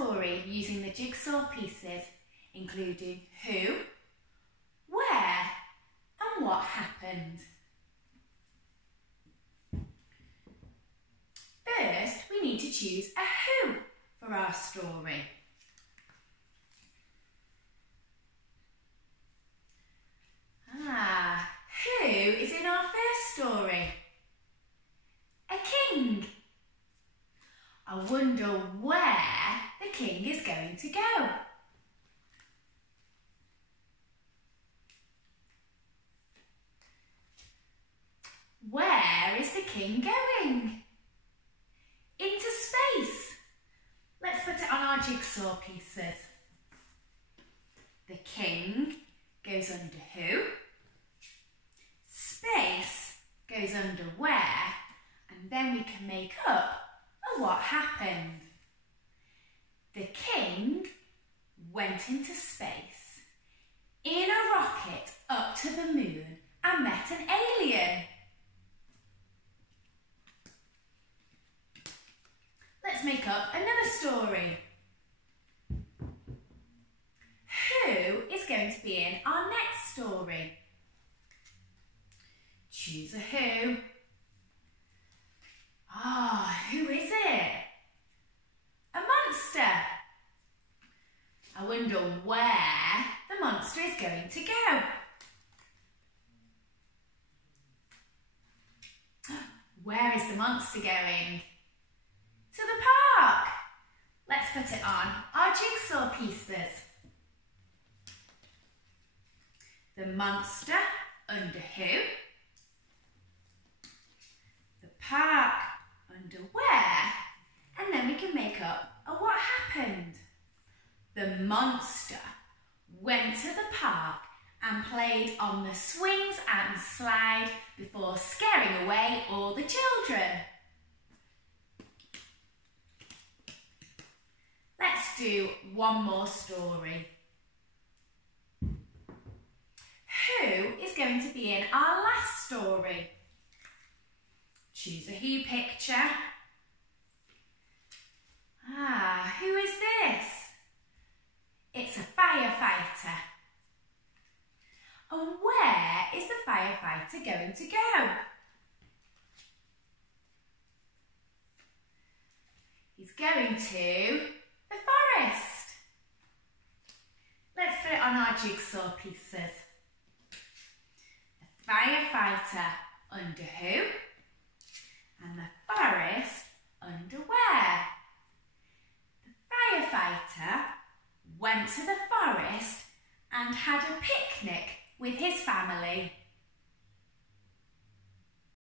story using the jigsaw pieces, including who, where and what happened. First, we need to choose a who for our story. Who is in our first story? A king. I wonder where the king is going to go. Where is the king going? Into space. Let's put it on our jigsaw pieces. The king goes under who, space goes under where, and then we can make up a what happened. The king went into space in a rocket up to the moon and met an alien. Let's make up another story. Who is going to be in our next story? Choose a who. Who is it? A monster. I wonder where the monster is going to go. Where is the monster going? To the park. Let's put it on our jigsaw pieces. The monster under who, the park under where, and then we can make up a what happened. The monster went to the park and played on the swings and slide before scaring away all the children. Let's do one more story. Who is going to be in our last story? Choose a who picture. Who is this? It's a firefighter. And where is the firefighter going to go? He's going to the forest. Let's put it on our jigsaw pieces. The firefighter under who? And the forest under where? The firefighter went to the forest and had a picnic with his family.